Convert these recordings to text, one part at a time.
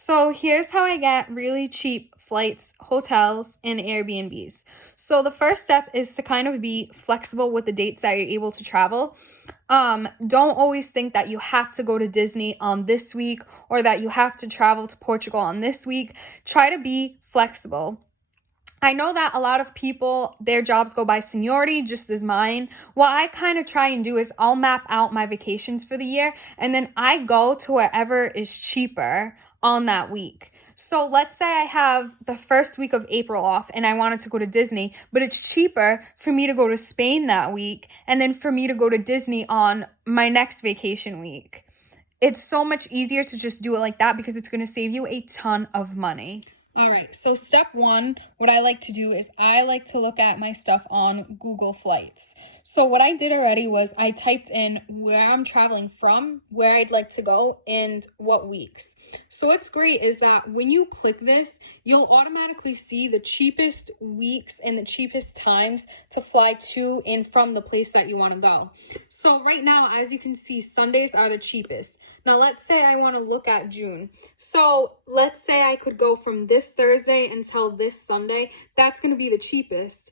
So here's how I get really cheap flights, hotels, and Airbnbs. So the first step is to kind of be flexible with the dates that you're able to travel. Don't always think that you have to go to Disney on this week or that you have to travel to Portugal on this week. Try to be flexible. I know that a lot of people, their jobs go by seniority, just as mine. What I kind of try and do is I'll map out my vacations for the year and then I go to wherever is cheaper on that week. So let's say I have the first week of April off and I wanted to go to Disney, but it's cheaper for me to go to Spain that week and then for me to go to Disney on my next vacation week. It's so much easier to just do it like that because it's going to save you a ton of money. All right, so step one, what I like to do is I like to look at my stuff on Google Flights. So what I did already was I typed in where I'm traveling from, where I'd like to go, and what weeks. So what's great is that when you click this, you'll automatically see the cheapest weeks and the cheapest times to fly to and from the place that you want to go. So right now, as you can see, Sundays are the cheapest. Now let's say I want to look at June. So let's say I could go from this Thursday until this Sunday. That's going to be the cheapest.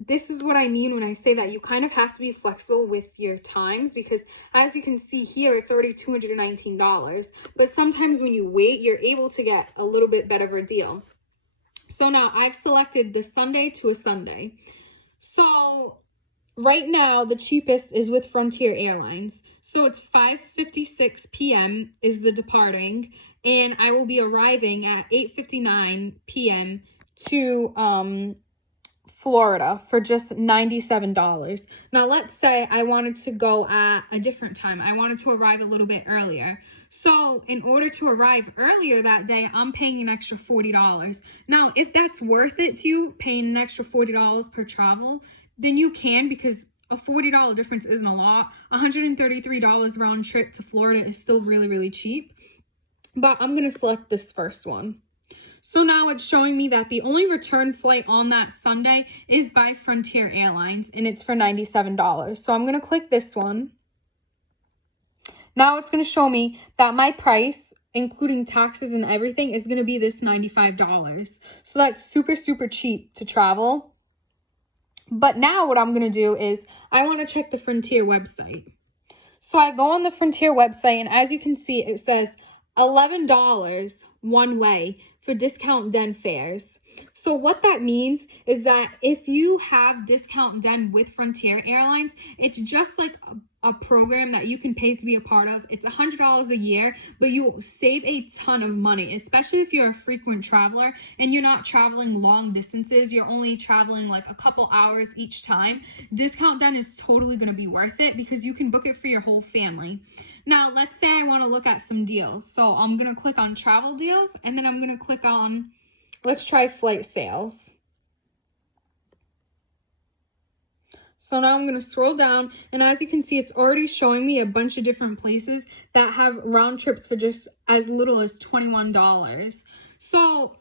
This is what I mean when I say that you kind of have to be flexible with your times because as you can see here, it's already $219. But sometimes when you wait, you're able to get a little bit better of a deal. So now I've selected the Sunday to a Sunday. So right now, the cheapest is with Frontier Airlines. So it's 5:56 p.m. is the departing, and I will be arriving at 8:59 p.m. to Florida for just $97. Now, let's say I wanted to go at a different time. I wanted to arrive a little bit earlier. So in order to arrive earlier that day, I'm paying an extra $40. Now, if that's worth it to you, paying an extra $40 per travel, then you can because a $40 difference isn't a lot. $133 round trip to Florida is still really, really cheap. But I'm going to select this first one. So now it's showing me that the only return flight on that Sunday is by Frontier Airlines, and it's for $97. So I'm going to click this one. Now it's going to show me that my price, including taxes and everything, is going to be this $95. So that's super, super cheap to travel. But now what I'm going to do is I want to check the Frontier website. So I go on the Frontier website, and as you can see, it says $11 one way for discount den fares. So what that means is that if you have discount den with Frontier Airlines, it's just like a program that you can pay to be a part of. It's $100 a year, but you save a ton of money, especially if you're a frequent traveler and you're not traveling long distances. You're only traveling like a couple hours each time. Discount den is totally going to be worth it because you can book it for your whole family. Now, let's say I want to look at some deals. So I'm going to click on travel deals and then I'm going to click on, let's try flight sales. So now I'm going to scroll down, and as you can see, it's already showing me a bunch of different places that have round trips for just as little as $21. So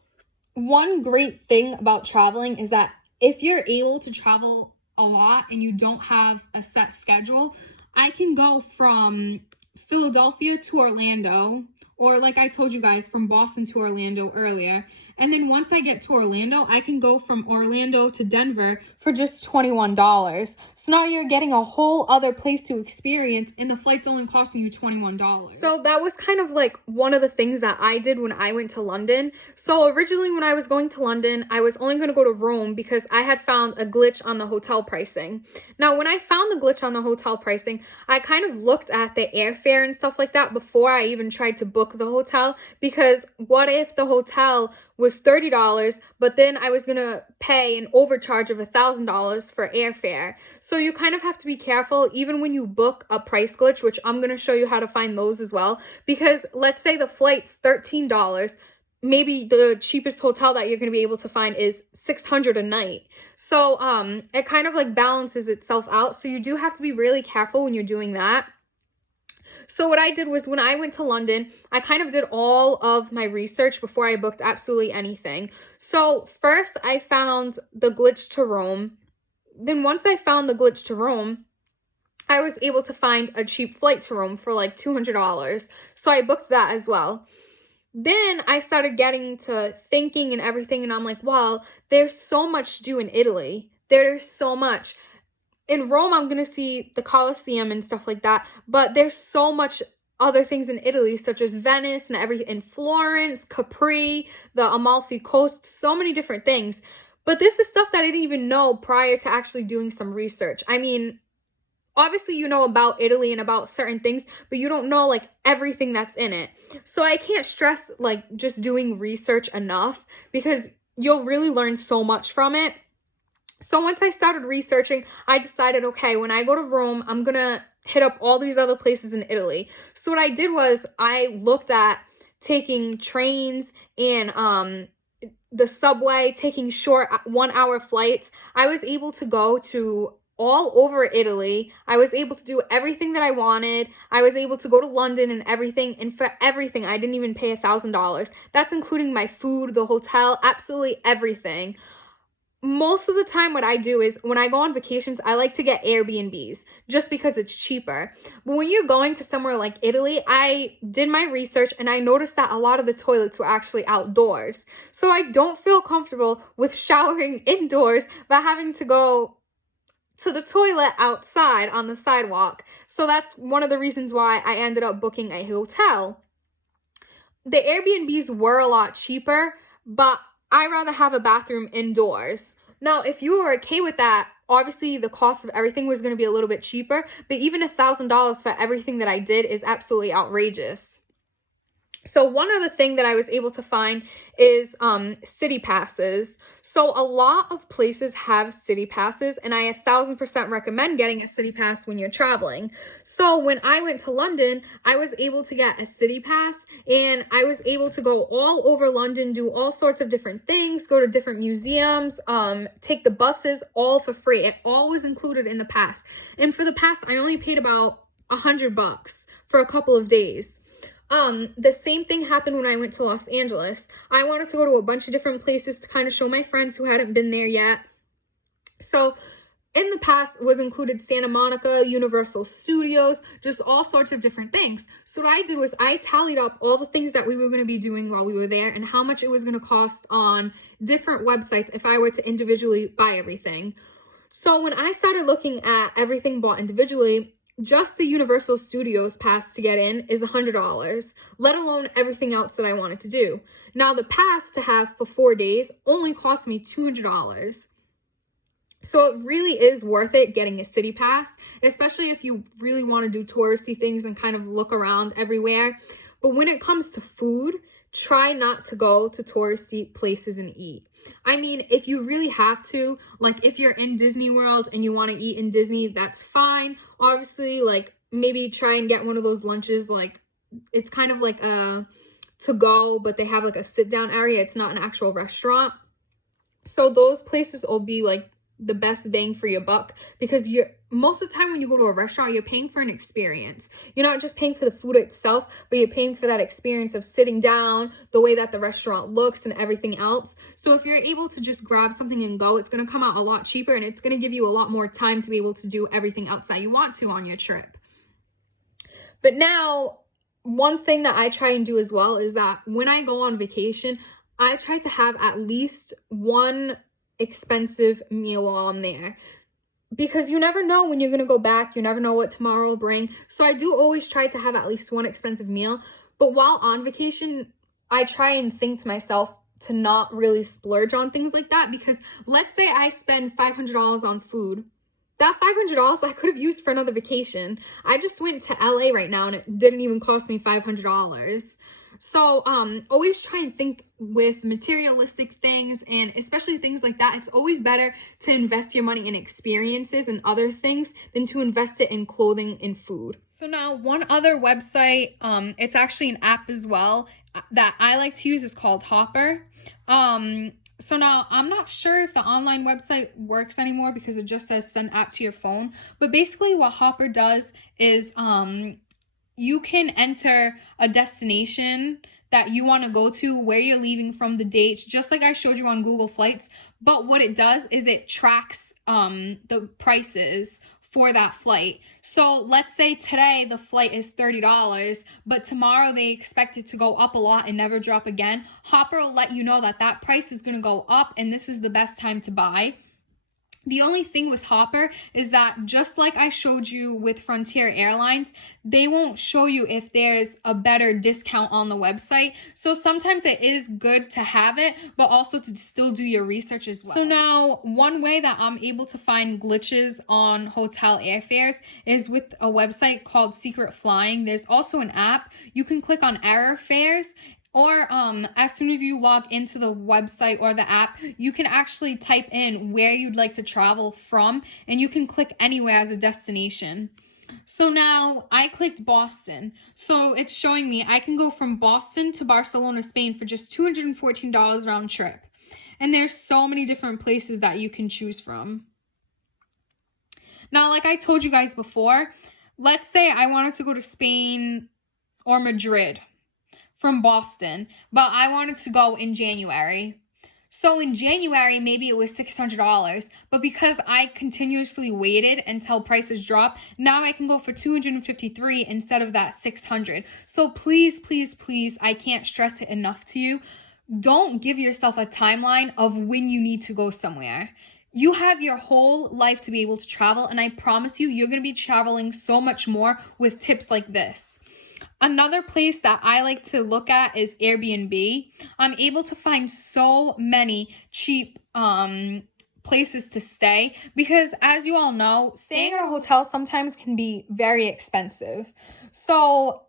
one great thing about traveling is that if you're able to travel a lot and you don't have a set schedule, I can go from Philadelphia to Orlando, or like I told you guys, from Boston to Orlando earlier. And then once I get to Orlando, I can go from Orlando to Denver for just $21. So now you're getting a whole other place to experience, and the flight's only costing you $21. So that was kind of like one of the things that I did when I went to London. So originally when I was going to London, I was only going to go to Rome because I had found a glitch on the hotel pricing. Now, when I found the glitch on the hotel pricing, I kind of looked at the airfare and stuff like that before I even tried to book the hotel, because what if the hotel was $30, but then I was going to pay an overcharge of $1,000 for airfare. So you kind of have to be careful even when you book a price glitch, which I'm going to show you how to find those as well. Because let's say the flight's $13, maybe the cheapest hotel that you're going to be able to find is $600 a night. So it kind of like balances itself out. So you do have to be really careful when you're doing that. So what I did was when I went to London, I kind of did all of my research before I booked absolutely anything. So first I found the glitch to Rome. Then once I found the glitch to Rome, I was able to find a cheap flight to Rome for like $200. So I booked that as well. then I started getting to thinking and everything, and I'm like, well, there's so much to do in Italy. There's so much. In Rome, I'm going to see the Colosseum and stuff like that, but there's so much other things in Italy, such as Venice and in Florence, Capri, the Amalfi Coast, so many different things. But this is stuff that I didn't even know prior to actually doing some research. I mean, obviously you know about Italy and about certain things, but you don't know like everything that's in it. So I can't stress like just doing research enough, because you'll really learn so much from it. So once I started researching, I decided, okay, when I go to Rome, I'm gonna hit up all these other places in Italy. So what I did was I looked at taking trains and the subway, taking short 1 hour flights. I was able to go to all over Italy. I was able to do everything that I wanted. I was able to go to London and everything. And for everything, I didn't even pay $1,000. That's including my food, the hotel, absolutely everything. Most of the time what I do is when I go on vacations, I like to get Airbnbs just because it's cheaper. But when you're going to somewhere like Italy, I did my research and I noticed that a lot of the toilets were actually outdoors. So I don't feel comfortable with showering indoors but having to go to the toilet outside on the sidewalk. So that's one of the reasons why I ended up booking a hotel. The Airbnbs were a lot cheaper, but I rather have a bathroom indoors. Now, if you were okay with that, obviously the cost of everything was going to be a little bit cheaper, but even $1,000 for everything that I did is absolutely outrageous. So one other thing that I was able to find is city passes. So a lot of places have city passes, and I 1,000% recommend getting a city pass when you're traveling. So when I went to London, I was able to get a city pass, and I was able to go all over London, do all sorts of different things, go to different museums, take the buses, all for free. It all was included in the pass. And for the pass, I only paid about $100 for a couple of days. The same thing happened when I went to Los Angeles. I wanted to go to a bunch of different places to kind of show my friends who hadn't been there yet. So in the past was included Santa Monica, Universal Studios, just all sorts of different things. So what I did was I tallied up all the things that we were going to be doing while we were there and how much it was going to cost on different websites if I were to individually buy everything. So when I started looking at everything bought individually, just the Universal Studios pass to get in is $100, let alone everything else that I wanted to do. Now, the pass to have for 4 days only cost me $200. So it really is worth it getting a city pass, especially if you really want to do touristy things and kind of look around everywhere. But when it comes to food, try not to go to touristy places and eat. I mean, if you really have to, like if you're in Disney World and you want to eat in Disney, that's fine. Obviously, like maybe try and get one of those lunches, like it's kind of like a to go, but they have like a sit down area. It's not an actual restaurant. So those places will be like the best bang for your buck, because you're most of the time when you go to a restaurant, you're paying for an experience. You're not just paying for the food itself, but you're paying for that experience of sitting down, the way that the restaurant looks and everything else. So if you're able to just grab something and go, it's going to come out a lot cheaper, and it's going to give you a lot more time to be able to do everything else that you want to on your trip. But now, one thing that I try and do as well is that when I go on vacation, I try to have at least one expensive meal while I'm there, because you never know when you're going to go back. You never know what tomorrow will bring. So I do always try to have at least one expensive meal. But while on vacation, I try and think to myself to not really splurge on things like that, because let's say I spend $500 on food. That $500 I could have used for another vacation. I just went to LA right now and it didn't even cost me $500. So always try and think with materialistic things, and especially things like that. It's always better to invest your money in experiences and other things than to invest it in clothing and food. So now one other website, it's actually an app as well that I like to use, is called Hopper. So now I'm not sure if the online website works anymore because it just says send app to your phone. But basically what Hopper does is you can enter a destination that you want to go to, where you're leaving from, the dates, just like I showed you on Google Flights. But what it does is it tracks the prices for that flight. So let's say today the flight is $30, but tomorrow they expect it to go up a lot and never drop again. Hopper will let you know that that price is going to go up and this is the best time to buy. The only thing with Hopper is that just like I showed you with Frontier Airlines, they won't show you if there's a better discount on the website. So sometimes it is good to have it, but also to still do your research as well. So now, one way that I'm able to find glitches on hotel airfares is with a website called Secret Flying. There's also an app. You can click on error fares, or as soon as you log into the website or the app, you can actually type in where you'd like to travel from, and you can click anywhere as a destination. So now I clicked Boston. So it's showing me I can go from Boston to Barcelona, Spain for just $214 round trip. And there's so many different places that you can choose from. Now, like I told you guys before, let's say I wanted to go to Spain or Madrid from Boston, but I wanted to go in January. So in January, maybe it was $600, but because I continuously waited until prices drop, now I can go for $253 instead of that $600. So please, please, please, I can't stress it enough to you. Don't give yourself a timeline of when you need to go somewhere. You have your whole life to be able to travel, and I promise you, you're going to be traveling so much more with tips like this. Another place that I like to look at is Airbnb. I'm able to find so many cheap places to stay because, as you all know, staying in a hotel sometimes can be very expensive. So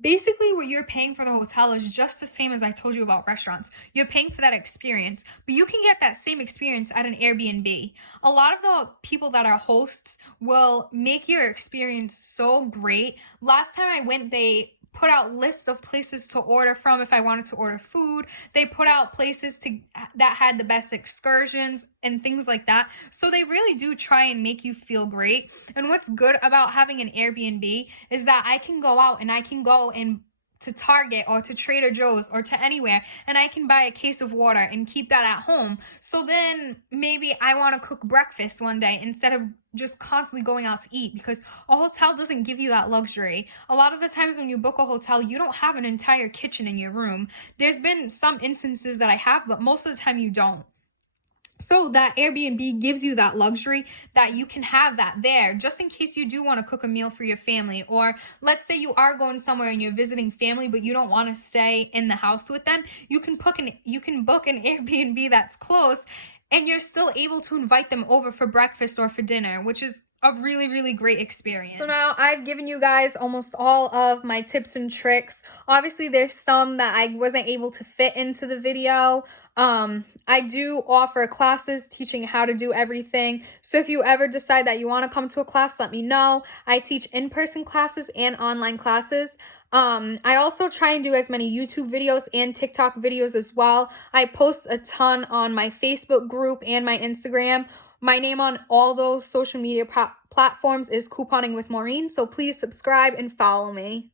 basically what you're paying for the hotel is just the same as I told you about restaurants. You're paying for that experience, but you can get that same experience at an Airbnb. A lot of the people that are hosts will make your experience so great. Last time I went, they put out lists of places to order from if I wanted to order food. They put out places that had the best excursions and things like that. So they really do try and make you feel great. And what's good about having an Airbnb is that I can go out and I can go and to Target or to Trader Joe's or to anywhere, and I can buy a case of water and keep that at home. So then maybe I want to cook breakfast one day instead of just constantly going out to eat, because a hotel doesn't give you that luxury. A lot of the times when you book a hotel, you don't have an entire kitchen in your room. There's been some instances that I have, but most of the time you don't. So that Airbnb gives you that luxury that you can have that there just in case you do want to cook a meal for your family. Or let's say you are going somewhere and you're visiting family, but you don't want to stay in the house with them. You can book an Airbnb that's close, and you're still able to invite them over for breakfast or for dinner, which is a really, really great experience. So now I've given you guys almost all of my tips and tricks. Obviously, there's some that I wasn't able to fit into the video. I do offer classes teaching how to do everything. So if you ever decide that you want to come to a class, let me know. I teach in-person classes and online classes. I also try and do as many YouTube videos and TikTok videos as well. I post a ton on my Facebook group and my Instagram. My name on all those social media platforms is Couponing with Maureen. So please subscribe and follow me.